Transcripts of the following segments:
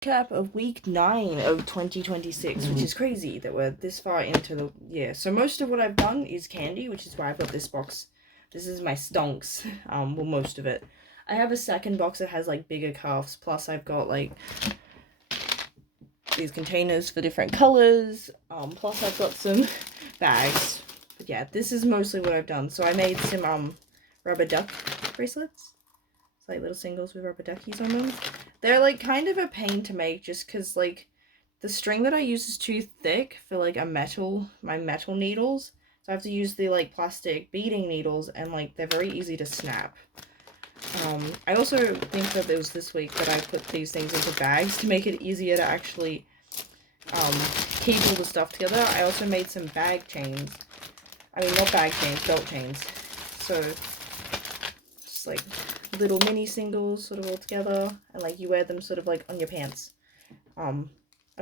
Cap of week 9 of 2026, which is crazy that we're this far into the year. So most of what I've done is candy, which is why I've got this box. This is my stonks, well, most of it. I have a second box that has like bigger cuffs, plus I've got like these containers for different colors, plus I've got some bags. But yeah, this is mostly what I've done. So I made some rubber duck bracelets. It's like little singles with rubber duckies on them. They're like kind of a pain to make just because like the string that I use is too thick for like my metal needles. So I have to use the like plastic beading needles, and like they're very easy to snap. I also think that it was this week that I put these things into bags to make it easier to actually keep all the stuff together. I also made some bag chains. I mean, not bag chains, belt chains. So just like little mini singles sort of all together, and like you wear them sort of like on your pants. I'm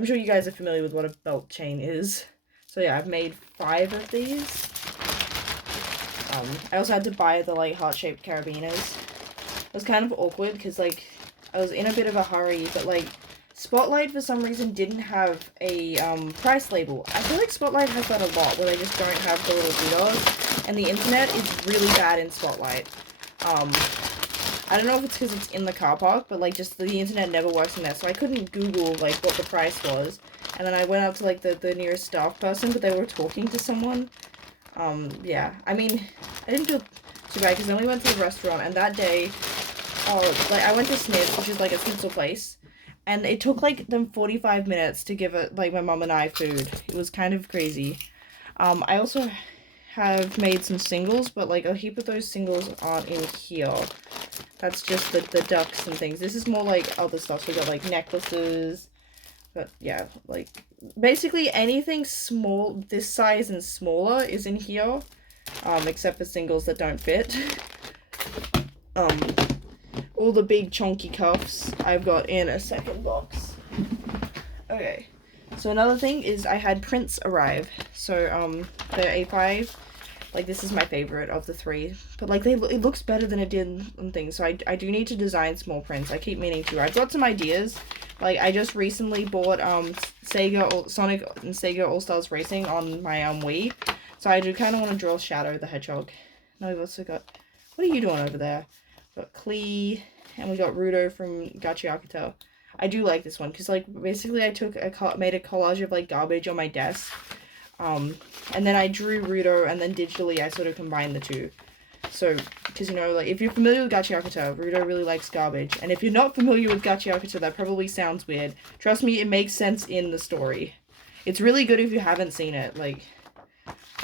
sure you guys are familiar with what a belt chain is. So yeah, I've made 5 of these. I also had to buy the like heart-shaped carabiners. It was kind of awkward because like I was in a bit of a hurry, but like Spotlight for some reason didn't have a price label. I feel like Spotlight has that a lot where they just don't have the little doodles, and the internet is really bad in Spotlight. I don't know if it's because it's in the car park, but like just the internet never works in there, so I couldn't Google like what the price was. And then I went up to like the nearest staff person, but they were talking to someone. Yeah, I mean, I didn't feel too bad because then we went to the restaurant, and that day, like I went to Smith's, which is like a schnitzel place, and it took like them 45 minutes to give it like my mom and I food. It was kind of crazy. I also have made some singles, but like a heap of those singles aren't in here. That's just the ducks and things. This is more like other stuff. So we got like necklaces, but yeah, like basically anything small, this size and smaller is in here, except for singles that don't fit. All the big chunky cuffs I've got in a second box. Okay, so another thing is I had prints arrive. So the A5, like this is my favorite of the 3, but like it looks better than it did on things. So I do need to design small prints. I keep meaning to. I've got some ideas. Like I just recently bought Sonic and Sega All Stars Racing on my Wii. So I do kind of want to draw Shadow the Hedgehog. Now we've also got, what are you doing over there? We've got Klee, and we got Rudo from Gachiakuta. I do like this one because like basically I made a collage of like garbage on my desk. And then I drew Rudo, and then digitally I sort of combined the two. So, because, you know, like, if you're familiar with Gachiakuta, Rudo really likes garbage. And if you're not familiar with Gachiakuta, that probably sounds weird. Trust me, it makes sense in the story. It's really good if you haven't seen it. Like,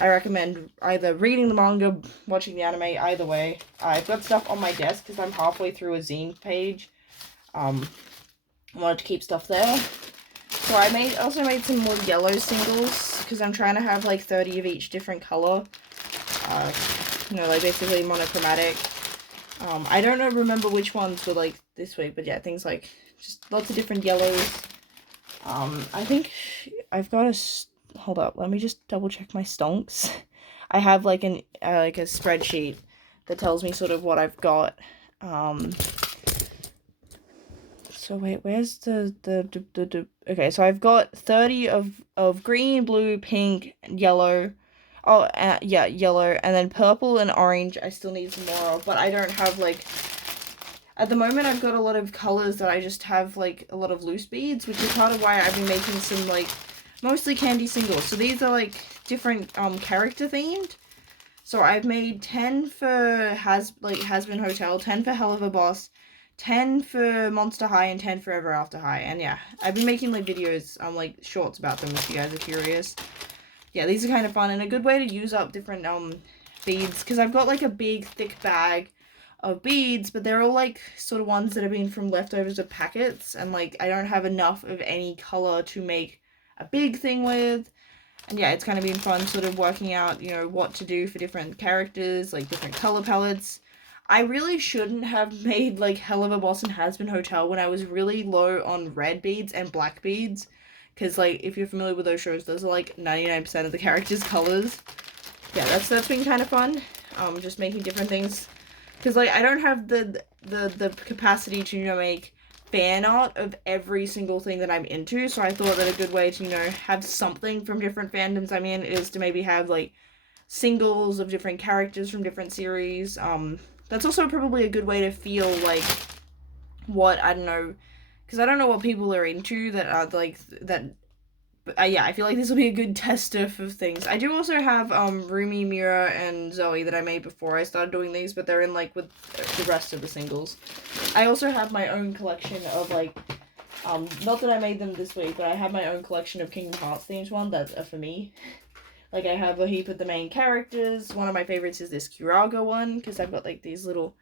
I recommend either reading the manga, watching the anime, either way. I've got stuff on my desk because I'm halfway through a zine page. I wanted to keep stuff there. So I also made some more yellow singles because I'm trying to have like 30 of each different color. You know, like basically monochromatic. I don't remember which ones were like this week, but yeah, things like just lots of different yellows. I think I've got hold up, let me just double check my stonks. I have like a spreadsheet that tells me sort of what I've got. So wait, where's the okay, so I've got 30 of green, blue, pink, yellow. Oh, yeah, yellow, and then purple and orange I still need some more of, but I don't have, like, at the moment I've got a lot of colors that I just have, like, a lot of loose beads, which is part of why I've been making some, like, mostly candy singles. So these are, like, different, character themed. So I've made 10 for Has-Been Hotel, 10 for Hell of a Boss, 10 for Monster High, and 10 for Ever After High. And yeah, I've been making like videos, like shorts about them if you guys are curious. Yeah, these are kind of fun and a good way to use up different beads, because I've got like a big thick bag of beads, but they're all like sort of ones that have been from leftovers of packets, and like I don't have enough of any color to make a big thing with. And yeah, it's kind of been fun sort of working out, you know, what to do for different characters, like different color palettes. I really shouldn't have made like Hell of a Boss and Has-Been Hotel when I was really low on red beads and black beads. Because, like, if you're familiar with those shows, those are, like, 99% of the characters' colors. Yeah, that's been kind of fun. Just making different things. Because, like, I don't have the capacity to, you know, make fan art of every single thing that I'm into, so I thought that a good way to, have something from different fandoms I'm in is to maybe have, like, singles of different characters from different series. That's also probably a good way to feel, like, what, I don't know, because I don't know what people are into that are, like, that. But yeah, I feel like this will be a good tester for things. I do also have Rumi, Mira, and Zoe that I made before I started doing these, but they're in, like, with the rest of the singles. I also have my own collection of, like, not that I made them this week, but I have my own collection of Kingdom Hearts themes one that are for me. Like, I have a heap of the main characters. One of my favorites is this Kuraga one, because I've got, like, these little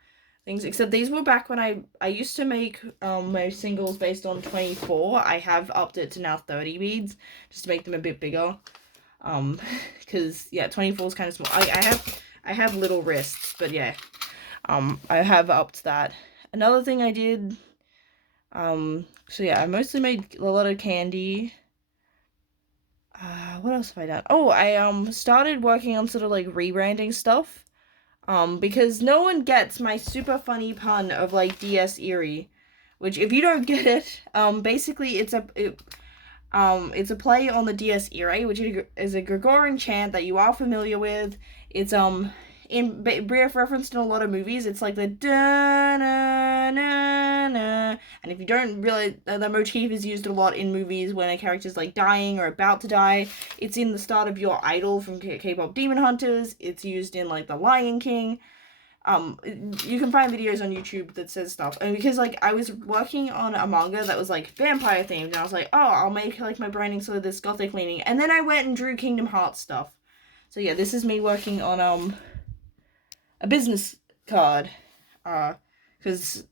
things. Except these were back when I used to make my singles based on 24. I have upped it to now 30 beads, just to make them a bit bigger. Because, yeah, 24 is kind of small. I have little wrists, but yeah. I have upped that. Another thing I did, so yeah, I mostly made a lot of candy. What else have I done? Oh, I started working on sort of like rebranding stuff. Because no one gets my super funny pun of, like, DS Eerie, which, if you don't get it, basically it's a play on the DS Eerie, which is a Gregorian chant that you are familiar with. It's in brief referenced in a lot of movies. It's like the da na na na, and if you don't realize, the motif is used a lot in movies when a character's, like, dying or about to die. It's in the start of Your Idol from K-pop Demon Hunters. It's used in, like, The Lion King. You can find videos on YouTube that says stuff, and because, like, I was working on a manga that was, like, vampire themed, and I was like, oh, I'll make, like, my branding sort of this gothic leaning, and then I went and drew Kingdom Hearts stuff. So yeah, this is me working on a business card, because,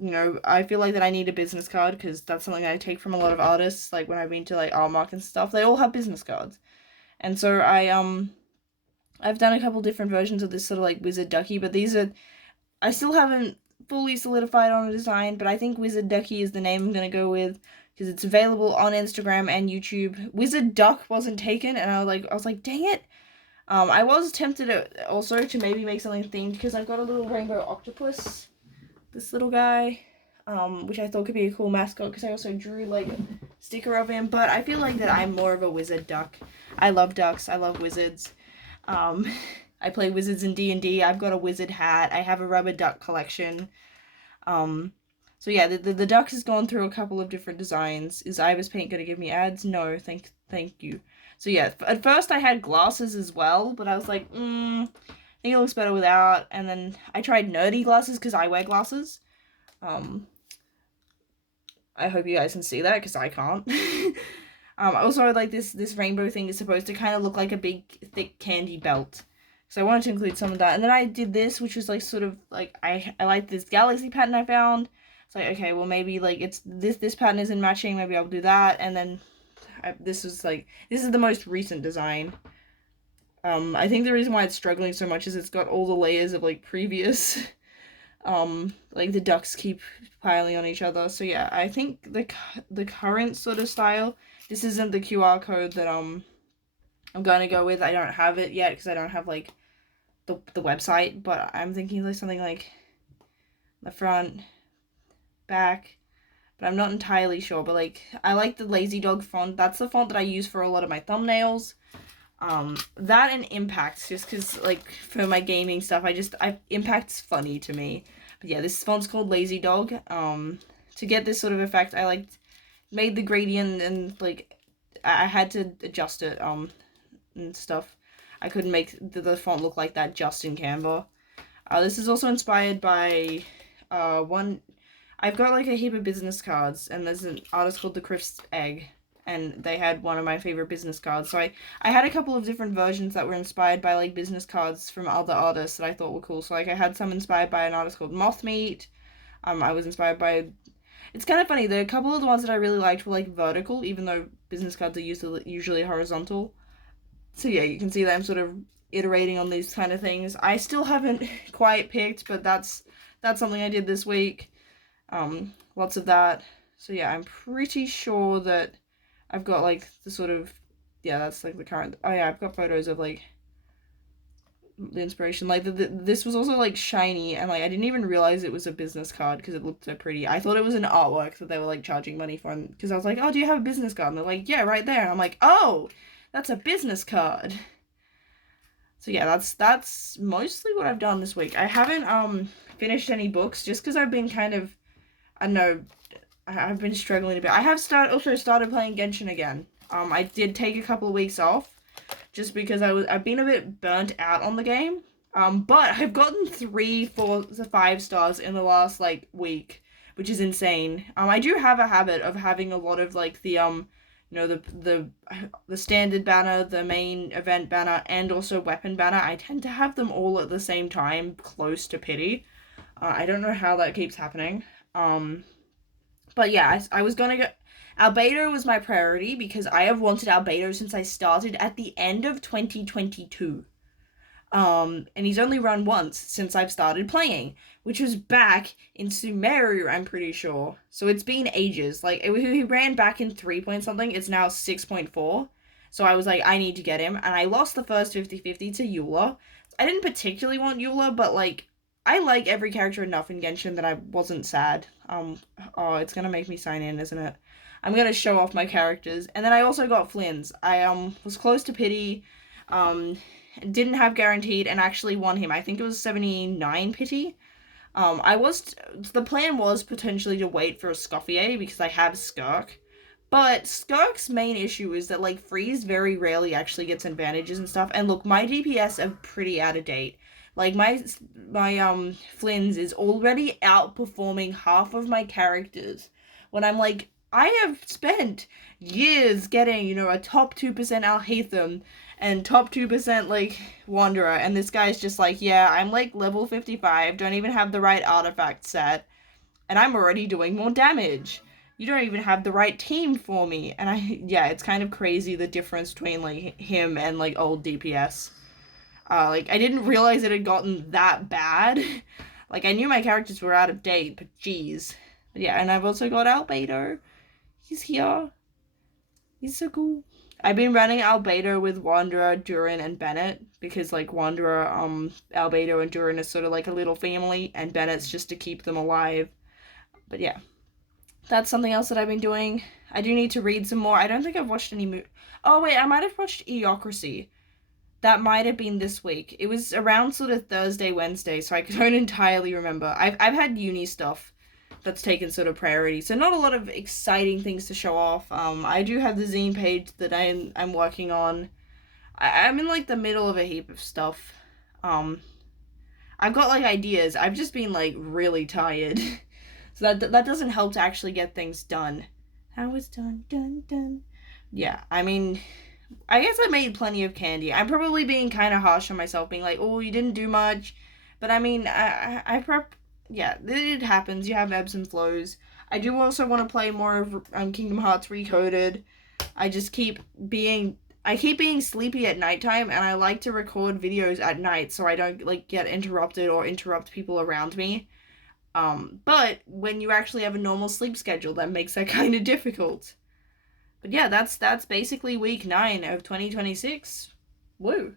I feel like that I need a business card, because that's something I take from a lot of artists, like, when I've been to, like, Artmark and stuff, they all have business cards, and so I've done a couple different versions of this sort of, like, wizard ducky, but I still haven't fully solidified on a design, but I think Wizard Ducky is the name I'm gonna go with, because it's available on Instagram and YouTube. Wizard Duck wasn't taken, and I was like, dang it. I was tempted also to maybe make something themed, because I've got a little rainbow octopus, this little guy, which I thought could be a cool mascot, because I also drew, like, a sticker of him, but I feel like that I'm more of a wizard duck. I love ducks, I love wizards. I play wizards in D&D. I've got a wizard hat. I have a rubber duck collection. So yeah, the duck has gone through a couple of different designs. Is Ibis Paint gonna give me ads? No, thank you. So yeah, at first I had glasses as well, but I was like, I think it looks better without. And then I tried nerdy glasses because I wear glasses. I hope you guys can see that, because I can't. Also, like, this rainbow thing is supposed to kind of look like a big, thick candy belt. So I wanted to include some of that. And then I did this, which was, like, sort of, like, I like this galaxy pattern I found. It's like, okay, well, maybe, like, it's this pattern isn't matching, maybe I'll do that. And then this is the most recent design. I think the reason why it's struggling so much is it's got all the layers of, like, previous, like, the ducks keep piling on each other. So yeah, I think the current sort of style, this isn't the QR code that, I'm gonna go with. I don't have it yet, because I don't have, like, the website, but I'm thinking, like, something like the front, back, but I'm not entirely sure. But, like, I like the Lazy Dog font. That's the font that I use for a lot of my thumbnails. That and Impact's, just because, like, for my gaming stuff, Impact's funny to me. But yeah, this font's called Lazy Dog. To get this sort of effect, I, made the gradient, and, like, I had to adjust it, and stuff. I couldn't make the font look like that just in Canva. This is also inspired by, I've got, like, a heap of business cards, and there's an artist called The Crisp Egg, and they had one of my favorite business cards. So I had a couple of different versions that were inspired by, like, business cards from other artists that I thought were cool. So, like, I had some inspired by an artist called Mothmeat. I was inspired by... It's kind of funny, a couple of the ones that I really liked were, like, vertical, even though business cards are usually horizontal. So yeah, you can see that I'm sort of iterating on these kind of things. I still haven't quite picked, but that's something I did this week. Lots of that. So yeah, I'm pretty sure that I've got, like, the sort of, yeah, that's, like, the current, oh yeah, I've got photos of, like, the inspiration. Like this was also like shiny, and like I didn't even realize it was a business card because it looked so pretty. I thought it was an artwork that they were like charging money for, because I was like, oh, do you have a business card? And they're like, yeah, right there. And I'm like, oh, that's a business card. So yeah, that's mostly what I've done this week. I haven't finished any books just because I've been kind of, I don't know, I've been struggling a bit. I have also started playing Genshin again. I did take a couple of weeks off just because I've been a bit burnt out on the game. But I've gotten 3, 4, 5 stars in the last like week, which is insane. I do have a habit of having a lot of like the the standard banner, the main event banner, and also weapon banner. I tend to have them all at the same time, close to pity. I don't know how that keeps happening. But yeah, I was gonna go. Albedo was my priority because I have wanted Albedo since I started at the end of 2022. And he's only run once since I've started playing, which was back in Sumeru, I'm pretty sure. So it's been ages. Like, he ran back in 3 point something, it's now 6.4. So I was like, I need to get him, and I lost the first 50-50 to Eula. I didn't particularly want Eula, but, like, I like every character enough in Genshin that I wasn't sad. Oh, it's gonna make me sign in, isn't it? I'm gonna show off my characters. And then I also got Flynn's. I, was close to pity, didn't have guaranteed, and actually won him. I think it was 79 pity. The plan was potentially to wait for a Scoffier because I have Skirk. But Skirk's main issue is that, like, Freeze very rarely actually gets advantages and stuff. And look, my DPS are pretty out of date. Like, my Flynn's is already outperforming half of my characters. When I'm like, I have spent years getting, a top 2% Alhaitham and top 2%, like, Wanderer, and this guy's just like, yeah, I'm, like, level 55, don't even have the right artifact set, and I'm already doing more damage. You don't even have the right team for me. And yeah, it's kind of crazy, the difference between, like, him and, like, old DPS. Like, I didn't realize it had gotten that bad. Like, I knew my characters were out of date, but geez. But yeah, and I've also got Albedo. He's here. He's so cool. I've been running Albedo with Wanderer, Durin, and Bennett, because, like, Wanderer, Albedo, and Durin is sort of like a little family, and Bennett's just to keep them alive. But yeah. That's something else that I've been doing. I do need to read some more. I don't think I've watched any Oh, wait, I might have watched Idiocracy. That might have been this week. It was around sort of Thursday, Wednesday, so I don't entirely remember. I've had uni stuff that's taken sort of priority, so not a lot of exciting things to show off. I do have the zine page that I'm working on. I'm in, like, the middle of a heap of stuff. I've got, like, ideas. I've just been, like, really tired. So that doesn't help to actually get things done. How it's done. Yeah, I mean, I guess I made plenty of candy. I'm probably being kind of harsh on myself, being like, oh, you didn't do much. But I mean, I prep. Yeah, it happens. You have ebbs and flows. I do also want to play more of Kingdom Hearts Recoded. I keep being sleepy at nighttime, and I like to record videos at night so I don't, like, get interrupted or interrupt people around me. But when you actually have a normal sleep schedule, that makes that kind of difficult. But yeah, that's basically week 9 of 2026. Woo.